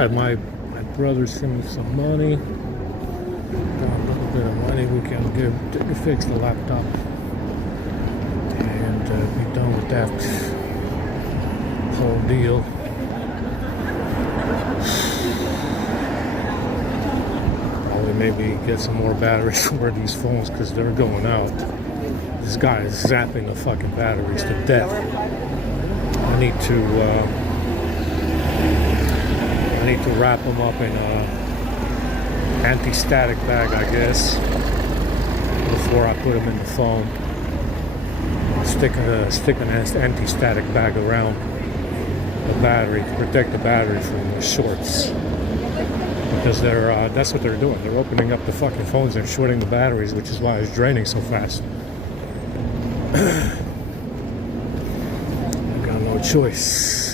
Alright, my brother sent me some money. Got a little bit of money. We can get fix the laptop and be done with that whole deal. Probably maybe get some more batteries for these phones because they're going out. This guy is zapping the fucking batteries to death. I need to wrap them up in a anti-static bag, I guess, before I put them in the phone. Stick an anti-static bag around the battery, to protect the battery from the shorts. Because that's what they're doing. They're opening up the fucking phones and shorting the batteries, which is why it's draining so fast. I got no choice.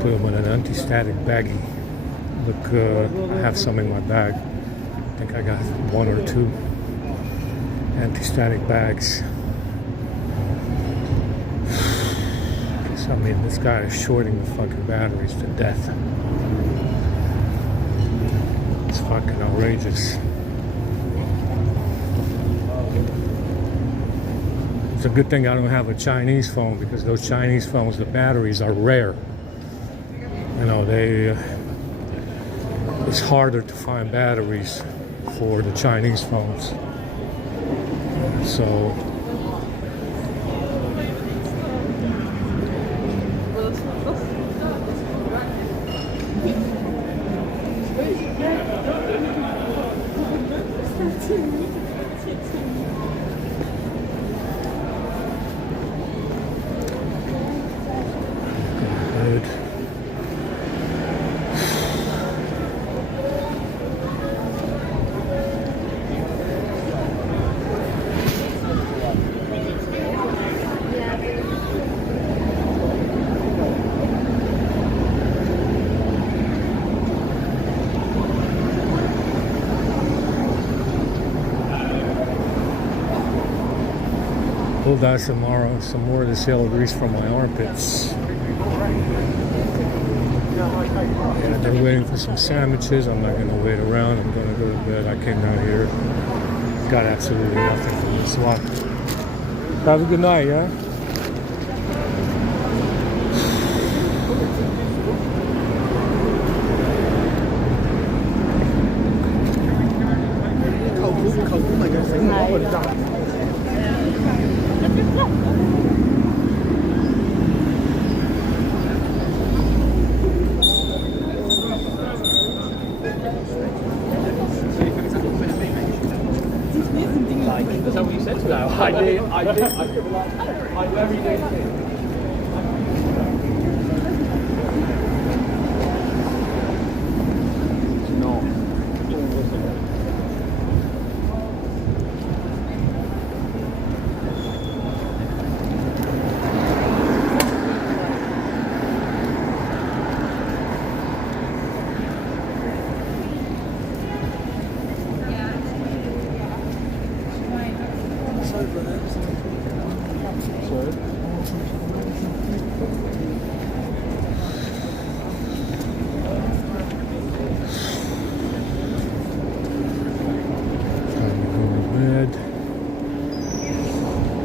Put them in an anti-static baggie. Look, I have some in my bag. I think I got 1 or 2 anti-static bags. So, I mean, this guy is shorting the fucking batteries to death. It's fucking outrageous. It's a good thing I don't have a Chinese phone, because those Chinese phones, the batteries are rare. You know, it's harder to find batteries for the Chinese phones. So good. Pulled out some more of this yellow grease from my armpits. And they're waiting for some sandwiches. I'm not going to wait around. I'm going to go to bed. I came down here. Got absolutely nothing from this lot. Have a good night, yeah? Is that what you said? No, I did. I very did.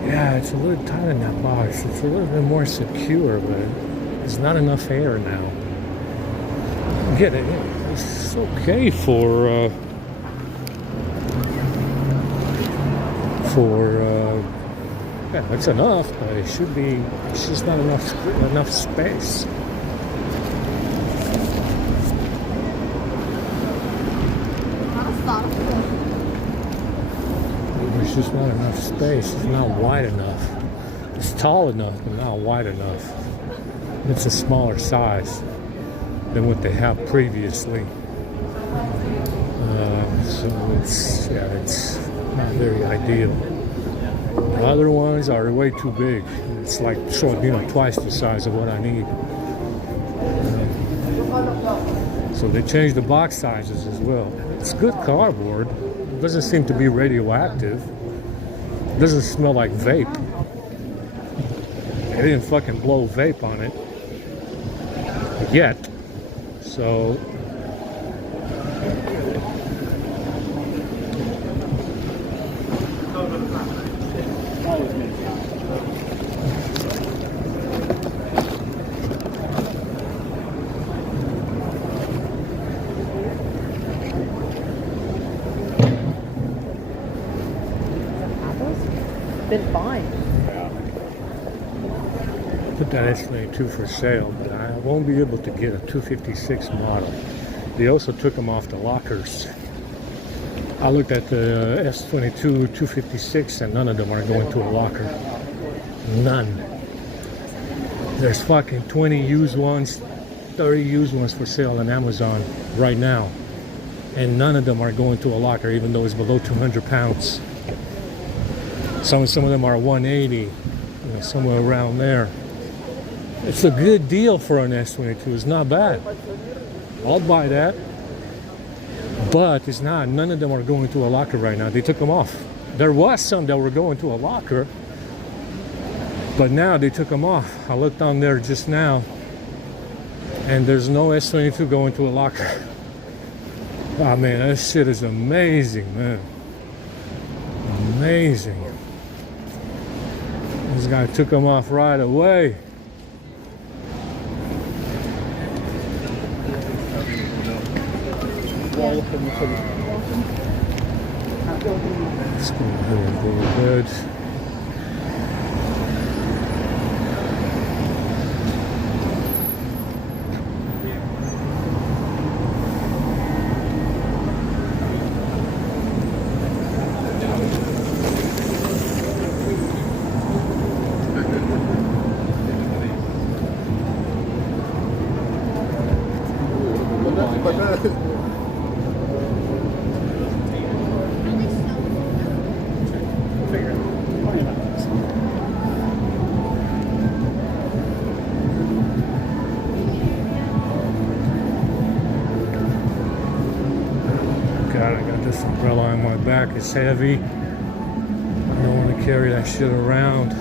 Yeah, it's a little tight in that box. It's a little bit more secure, but there's not enough air now. Get it? It's okay for yeah, that's enough, but it should be. It's just not enough space. There's just not enough space. It's not wide enough. It's tall enough, but not wide enough. It's a smaller size than what they have previously. So it's not very ideal. The other ones are way too big. It's like twice the size of what I need. So they changed the box sizes as well. It's good cardboard. It doesn't seem to be radioactive. It doesn't smell like vape. They didn't fucking blow vape on it yet. So been fine. Yeah. Put that S22 for sale, but I won't be able to get a 256 model. They also took them off the lockers. I looked at the S22 256 and none of them are going to a locker. None. There's fucking 20 used ones, 30 used ones for sale on Amazon right now. And none of them are going to a locker, even though it's below 200 pounds. Some of them are 180, you know, somewhere around there. It's a good deal for an S22. It's not bad. I'll buy that. But it's not. None of them are going to a locker right now. They took them off. There was some that were going to a locker, but now they took them off. I looked on there just now, and there's no S22 going to a locker. Oh man, that shit is amazing, man. Amazing. This guy took them off right away. Let's go ahead and go to bed. God, I got this umbrella on my back. It's heavy. I don't want to carry that shit around.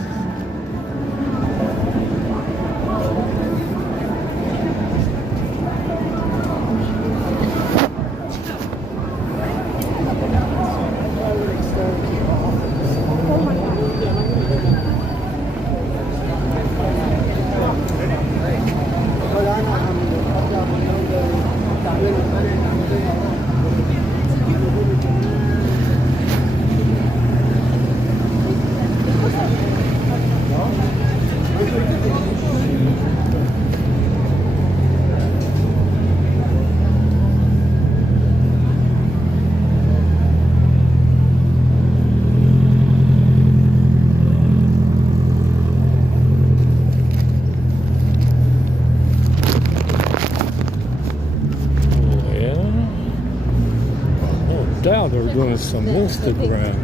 Now they're doing some Instagram.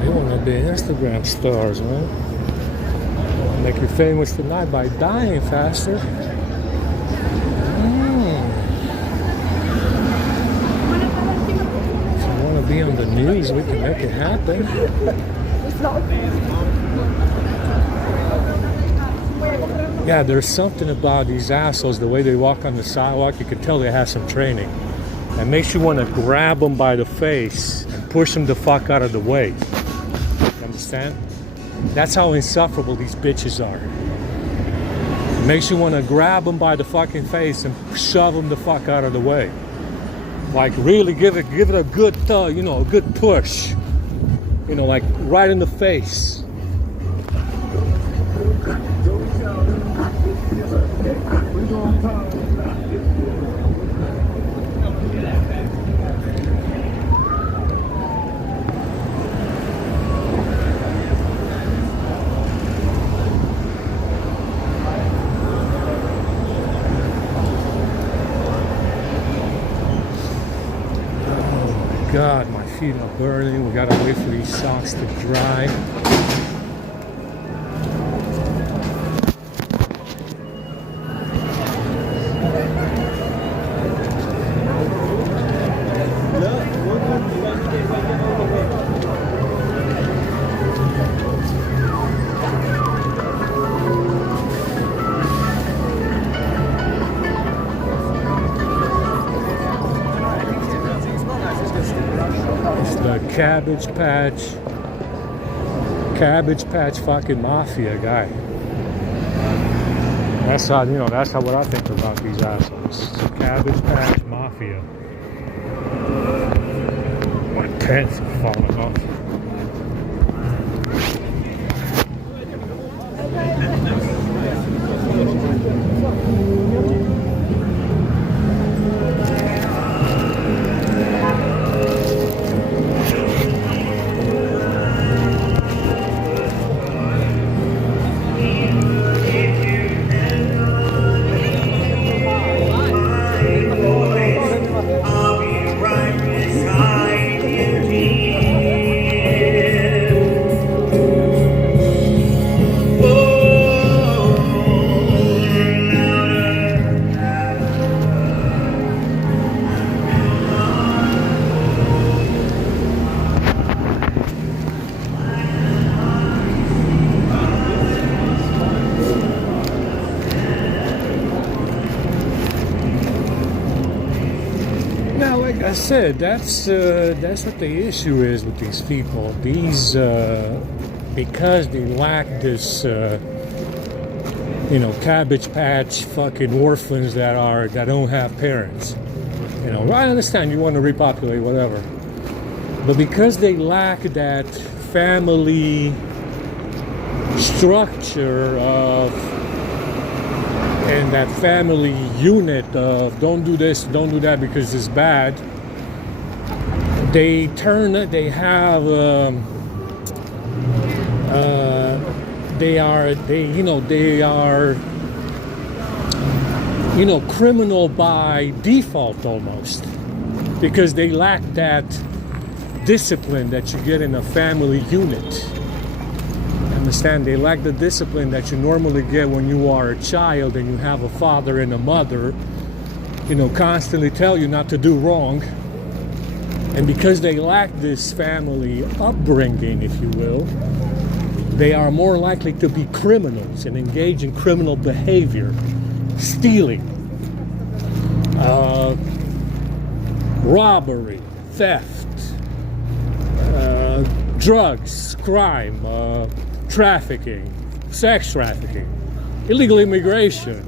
They want to be Instagram stars, man. Make you famous tonight by dying faster. If you want to be on the news, we can make it happen. Yeah, there's something about these assholes, the way they walk on the sidewalk. You can tell they have some training. It makes you want to grab them by the face and push them the fuck out of the way. You understand? That's how insufferable these bitches are. It makes you want to grab them by the fucking face and shove them the fuck out of the way. Like really give it a good thug, you know, a good push. You know, like right in the face. God, my feet are burning. We gotta wait for these socks to dry. Cabbage Patch fucking mafia guy. That's how, you know, that's how what I think about these assholes. Cabbage Patch mafia. My pants are falling off. I said, that's what the issue is with these people. These because they lack this, Cabbage Patch fucking orphans that don't have parents. I understand you want to repopulate, whatever, but because they lack that family structure of and that family unit of don't do this, don't do that because it's bad. They are criminal by default almost, because they lack that discipline that you get in a family unit. Understand? They lack the discipline that you normally get when you are a child and you have a father and a mother, constantly tell you not to do wrong. And because they lack this family upbringing, if you will, they are more likely to be criminals and engage in criminal behavior, stealing, robbery, theft, drugs, crime, trafficking, sex trafficking, illegal immigration,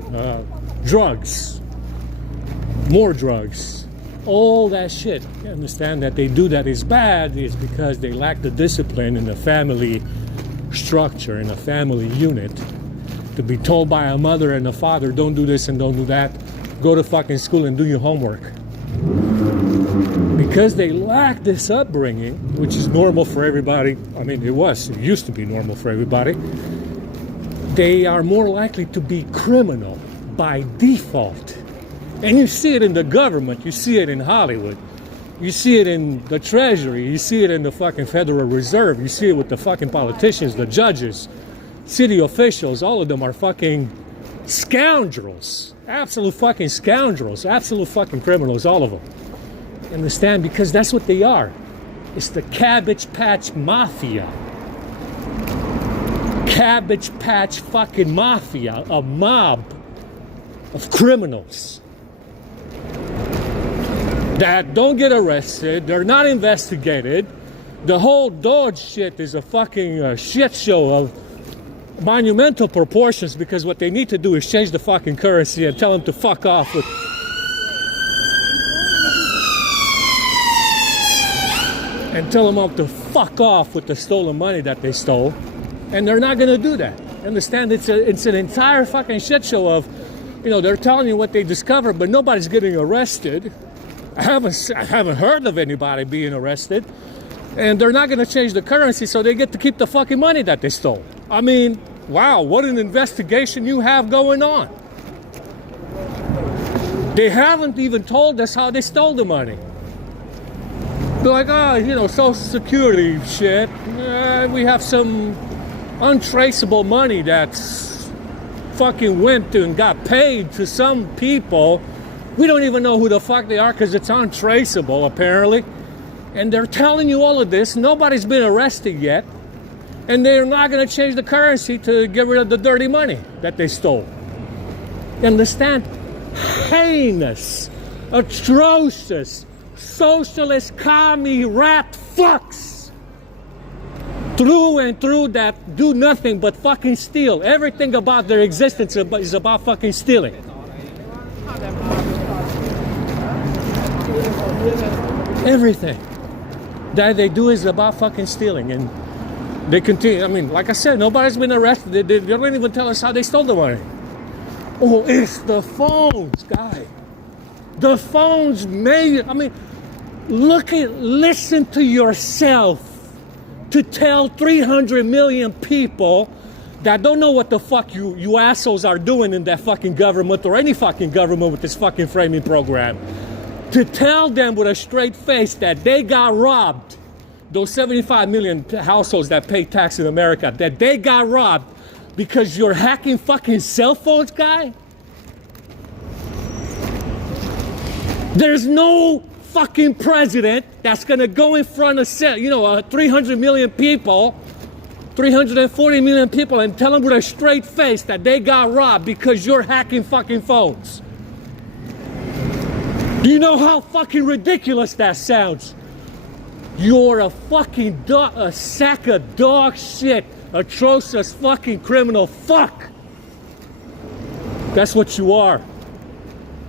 drugs, more drugs, all that shit. You understand that they do that is bad is because they lack the discipline in the family structure, in a family unit, to be told by a mother and a father, don't do this and don't do that, go to fucking school and do your homework. Because they lack this upbringing, which is normal for everybody, it used to be normal for everybody, they are more likely to be criminal by default. And you see it in the government, you see it in Hollywood, you see it in the Treasury, you see it in the fucking Federal Reserve, you see it with the fucking politicians, the judges, city officials, all of them are fucking scoundrels. Absolute fucking scoundrels, absolute fucking criminals, all of them. Understand? Because that's what they are. It's the Cabbage Patch Mafia. Cabbage Patch fucking Mafia, a mob of criminals that don't get arrested, they're not investigated. The whole Dodge shit is a fucking shit show of monumental proportions, because what they need to do is change the fucking currency and tell them to fuck off with the stolen money that they stole. And they're not going to do that. Understand? It's an entire fucking shit show of, they're telling you what they discovered, but nobody's getting arrested. I haven't heard of anybody being arrested. And they're not going to change the currency, so they get to keep the fucking money that they stole. Wow, what an investigation you have going on. They haven't even told us how they stole the money. They're like, Social Security shit. We have some untraceable money that's fucking went and got paid to some people. We don't even know who the fuck they are because it's untraceable, apparently. And they're telling you all of this. Nobody's been arrested yet. And they're not going to change the currency to get rid of the dirty money that they stole. You understand? Heinous, atrocious, socialist, commie, rat fucks. Through and through, that do nothing but fucking steal. Everything about their existence is about fucking stealing. Everything that they do is about fucking stealing. And they continue. Like I said, nobody's been arrested. They don't even tell us how they stole the money. Oh, it's the phones, guy. The phones made it. Listen to yourself to tell 300 million people that don't know what the fuck you assholes are doing in that fucking government or any fucking government with this fucking framing program. To tell them with a straight face that they got robbed. Those 75 million households that pay tax in America, that they got robbed because you're hacking fucking cell phones, guy? There's no fucking president that's gonna go in front of 300 million people, 340 million people, and tell them with a straight face that they got robbed because you're hacking fucking phones. Do you know how fucking ridiculous that sounds? You're a fucking a sack of dog shit, atrocious fucking criminal fuck. That's what you are.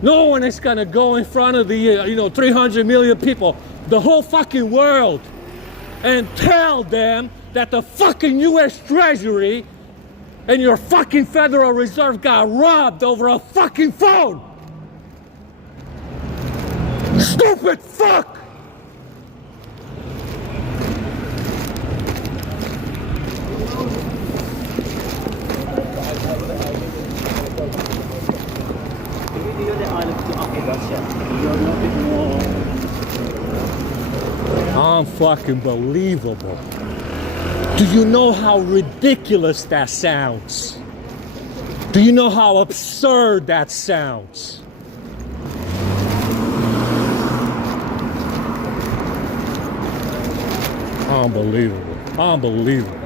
No one is gonna go in front of the 300 million people, the whole fucking world, and tell them that the fucking U.S. Treasury and your fucking Federal Reserve got robbed over a fucking phone. Stupid fuck! Unfucking-believable. Do you know how ridiculous that sounds? Do you know how absurd that sounds? Unbelievable. Unbelievable.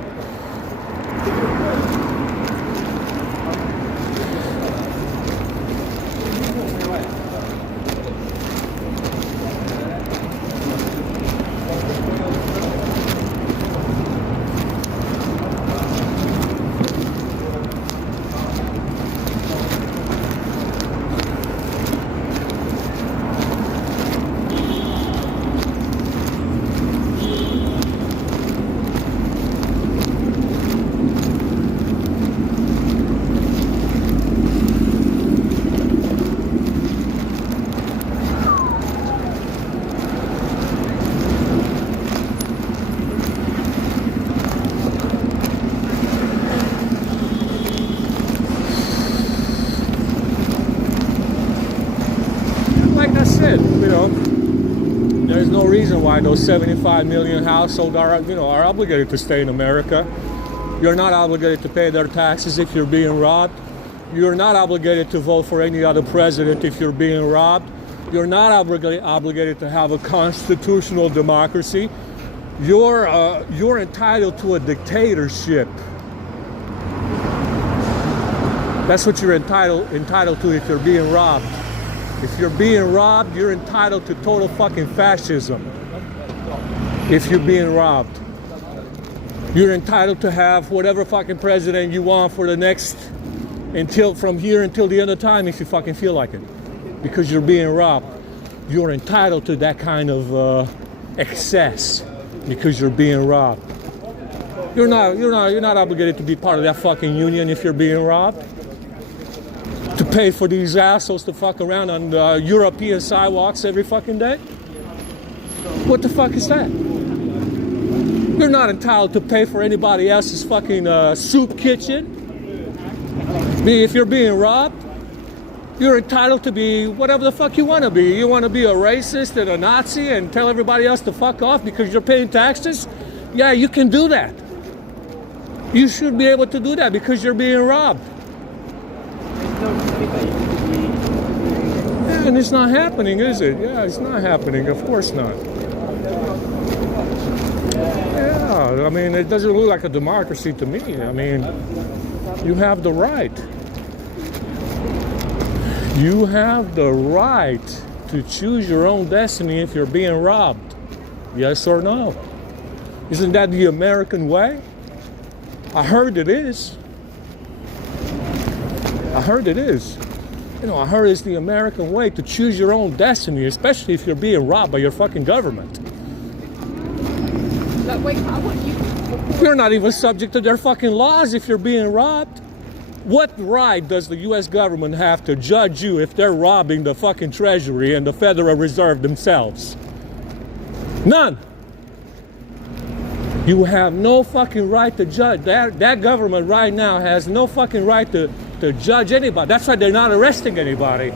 There's no reason why those 75 million households are obligated to stay in America. You're not obligated to pay their taxes if you're being robbed. You're not obligated to vote for any other president if you're being robbed. You're not obligated to have a constitutional democracy. You're entitled to a dictatorship. That's what you're entitled to if you're being robbed. If you're being robbed, you're entitled to total fucking fascism. If you're being robbed, you're entitled to have whatever fucking president you want for the next, from here until the end of time if you fucking feel like it. Because you're being robbed. You're entitled to that kind of excess because you're being robbed. You're not obligated to be part of that fucking union if you're being robbed. To pay for these assholes to fuck around on European sidewalks every fucking day? What the fuck is that? You're not entitled to pay for anybody else's fucking soup kitchen. If you're being robbed, you're entitled to be whatever the fuck you want to be. You want to be a racist and a Nazi and tell everybody else to fuck off because you're paying taxes? Yeah, you can do that. You should be able to do that because you're being robbed. And it's not happening, is it? Yeah, it's not happening. Of course not. Yeah, I mean, it doesn't look like a democracy to me. I mean, you have the right. You have the right to choose your own destiny if you're being robbed. Yes or no? Isn't that the American way? I heard it is. I heard it is. I heard it's the American way to choose your own destiny, especially if you're being robbed by your fucking government. But wait, You're not even subject to their fucking laws if you're being robbed. What right does the U.S. government have to judge you if they're robbing the fucking Treasury and the Federal Reserve themselves? None. You have no fucking right to judge. That government right now has no fucking right to judge anybody. That's why they're not arresting anybody.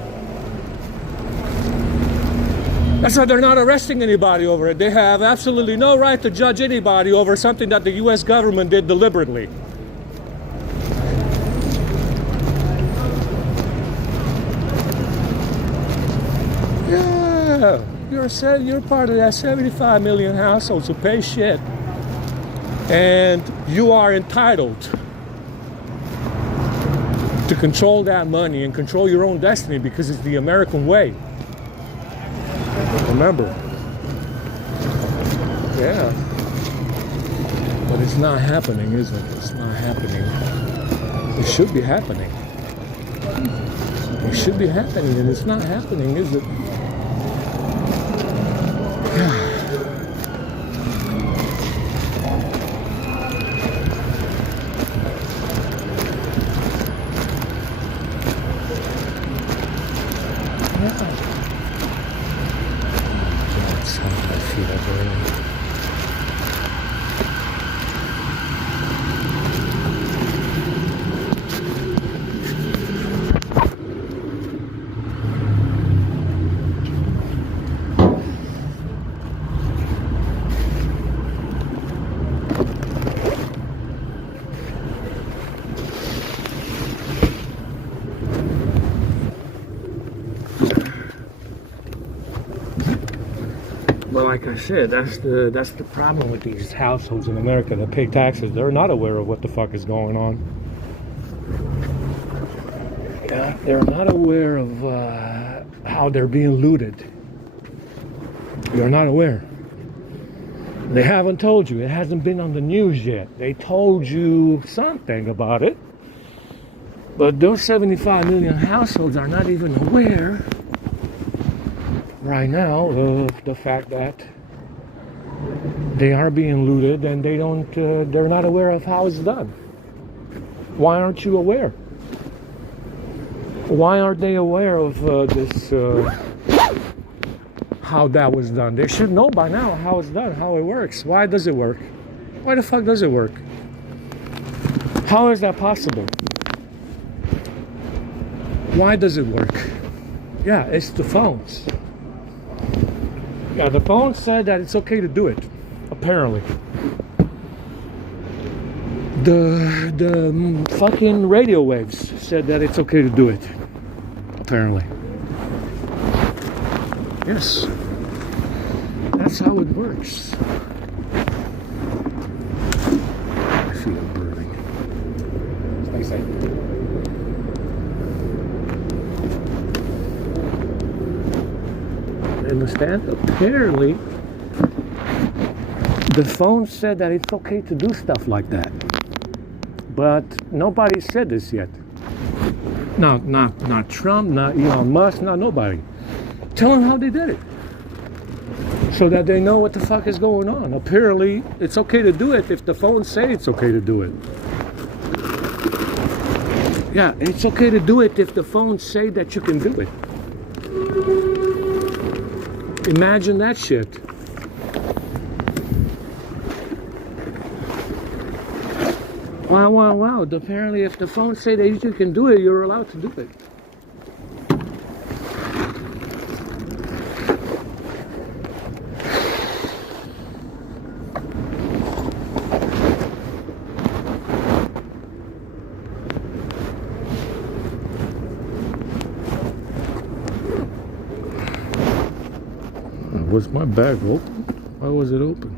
That's why they're not arresting anybody over it. They have absolutely no right to judge anybody over something that the U.S. government did deliberately. Yeah, you're part of that 75 million households who pay shit. And you are entitled to control that money and control your own destiny because it's the American way. Remember. Yeah. But it's not happening, is it? It's not happening. It should be happening. It should be happening, and it's not happening, is it? Yeah. That's how my feet are burning. But like I said, that's the problem with these households in America that pay taxes. They're not aware of what the fuck is going on. Yeah, they're not aware of how they're being looted. They're not aware. They haven't told you. It hasn't been on the news yet. They told you something about it. But those 75 million households are not even aware right now of the fact that they are being looted, and they're not aware of how it's done. Why aren't you aware? Why aren't they aware of how that was done? They should know by now how it's done, how it works. Why does it work? Why the fuck does it work? How is that possible? Why does it work? Yeah, it's the phones. Yeah, the phone said that it's okay to do it, apparently. The fucking radio waves said that it's okay to do it, apparently. Yes, that's how it works. I feel it burning. Stay safe. Understand? Apparently, the phone said that it's okay to do stuff like that, but nobody said this yet. Not Trump, not Elon Musk, not nobody. Tell them how they did it, so that they know what the fuck is going on. Apparently, it's okay to do it if the phones say it's okay to do it. Yeah, it's okay to do it if the phones say that you can do it. Imagine that shit. Wow. Apparently, if the phones say that you can do it, you're allowed to do it. Was my bag open? Why was it open?